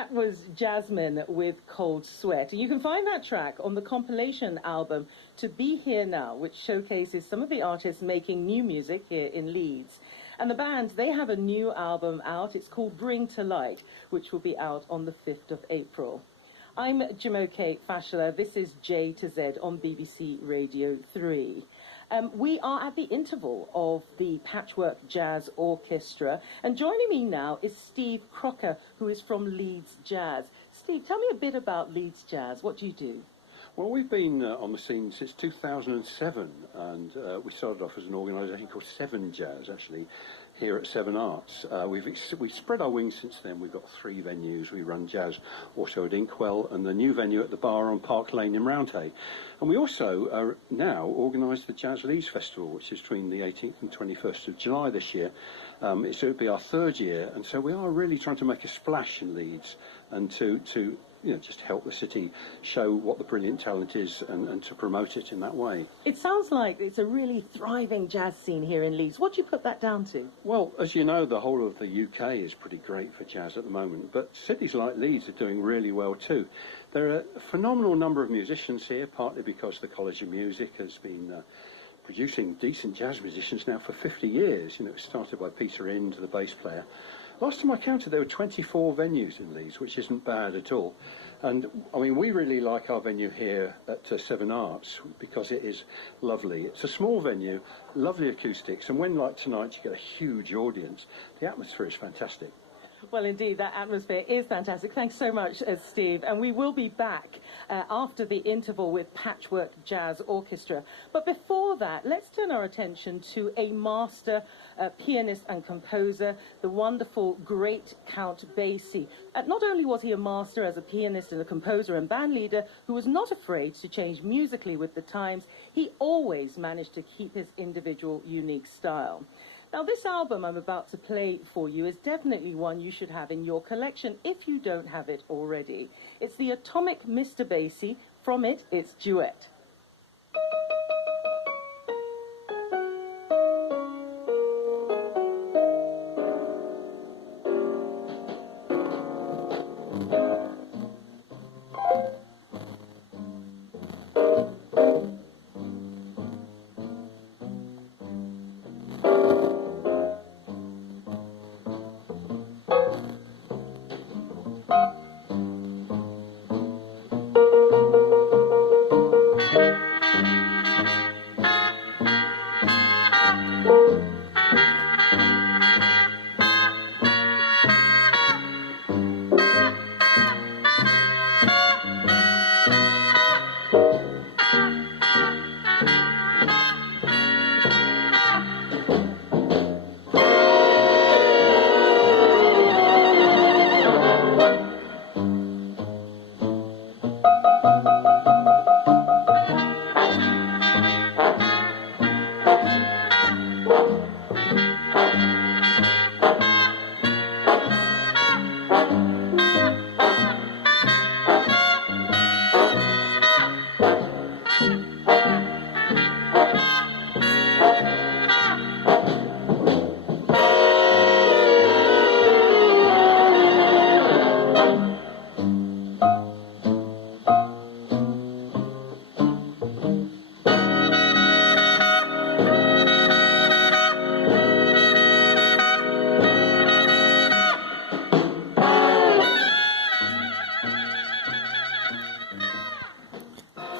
That was Jasmine with Cold Sweat. And you can find that track on the compilation album To Be Here Now, which showcases some of the artists making new music here in Leeds. And the band, they have a new album out. It's called Bring to Light, which will be out on the 5th of April. I'm Jumoke Fashola. This is J to Z on BBC Radio 3. We are at the interval of the Patchwork Jazz Orchestra, and joining me now is Steve Crocker, who is from Leeds Jazz. Steve, tell me a bit about Leeds Jazz. What do you do? Well, we've been on the scene since 2007, and we started off as an organisation called Seven Jazz, actually, here at Seven Arts. We've spread our wings since then. We've got 3 venues. We run jazz also at Inkwell and the new venue at the bar on Park Lane in Roundhay. And we also now organise the Jazz Leeds Festival, which is between the 18th and 21st of July this year. It'll be our 3rd year, and so we are really trying to make a splash in Leeds and to just help the city show what the brilliant talent is and to promote it in that way. It sounds like it's a really thriving jazz scene here in Leeds. What do you put that down to? Well, as you know, the whole of the UK is pretty great for jazz at the moment, but cities like Leeds are doing really well too. There are a phenomenal number of musicians here, partly because the College of Music has been producing decent jazz musicians now for 50 years. It started by Peter Ind, the bass player. Last time I counted, there were 24 venues in Leeds, which isn't bad at all. And, I mean, we really like our venue here at Seven Arts because it is lovely. It's a small venue, lovely acoustics, and when, like tonight, you get a huge audience, the atmosphere is fantastic. Well, indeed, that atmosphere is fantastic. Thanks so much, Steve. And we will be back after the interval with Patchwork Jazz Orchestra. But before that, let's turn our attention to a master pianist and composer, the wonderful, great Count Basie. Not only was he a master as a pianist and a composer and band leader who was not afraid to change musically with the times, he always managed to keep his individual, unique style. Now, this album I'm about to play for you is definitely one you should have in your collection if you don't have it already. It's the Atomic Mr. Basie. From it, it's Duet.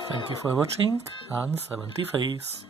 Thank you for watching, and 70 Face.